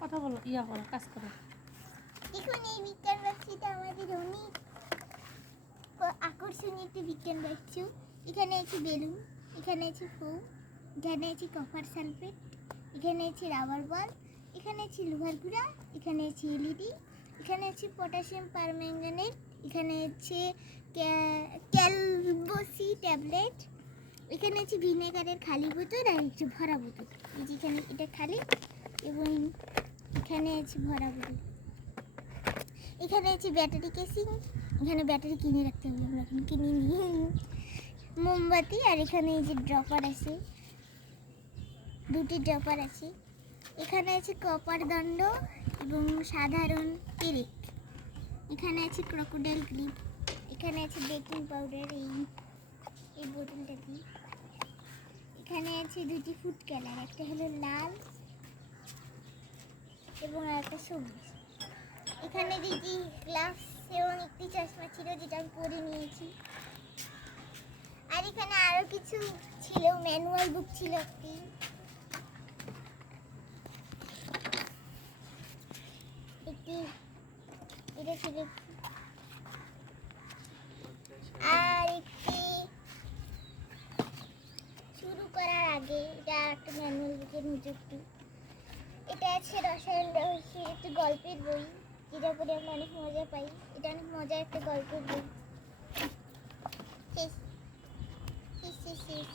কথা বলো, ইয়া করো, কাজ করো। দেখুন এই বিজ্ঞান বাক্সটা আমাদের অনেক আকর্ষণীয় একটি বিজ্ঞান বাক্স। এখানে আছে বেলুন, এখানে আছে ফোম, এখানে আছে কপার সালফেট, এখানে আছে রাবার বল, এখানে আছে লোহার গুঁড়া, এখানে আছে এলইডি, এখানে আছে পটাশিয়াম পারম্যাঙ্গানেট, এখানে আছে ক্যালবোসি ট্যাবলেট, এখানে আছে ভিনেগারের খালি বোতল আর একটি ভরা বোতল। এই যে এখানে এটা খালি এবং এখানে আছে ভরা বোতল। এখানে আছে ব্যাটারি কেসিং, এখানে ব্যাটারি কিনে রাখতে হবে, আমরা এখন কিনে নিই। মোমবাতি, আর এখানে এই যে ড্রপার আছে, দুটি ড্রপার আছে। এখানে আছে কপার দণ্ড এবং সাধারণ পেরেক। এখানে আছে ক্রোকোডাইল ক্লিপ, এখানে আছে বেকিং পাউডার, এই বোতলটা দিয়ে। এখানে আছে দুটি ফুড কালার, একটা হলো লাল এবং একটা সবুজ। এখানে দুটি গ্লাস এবং একটি চশমা ছিল যেটা আমি পরে নিয়েছি। আর এখানে আরো কিছু ছিল, ম্যানুয়াল বুক ছিল একটি, এটা ছিল, আর একটি শুরু করার আগে এটা একটা ম্যানুয়াল বুকের নিযুক্তি। এটা আছে রসায়ন রহস্যের একটি গল্পের বই, যেটা পড়ে আমরা অনেক মজা পাই। এটা অনেক মজার একটা গল্পের বই। শেষ শেষ শেষ শেষ।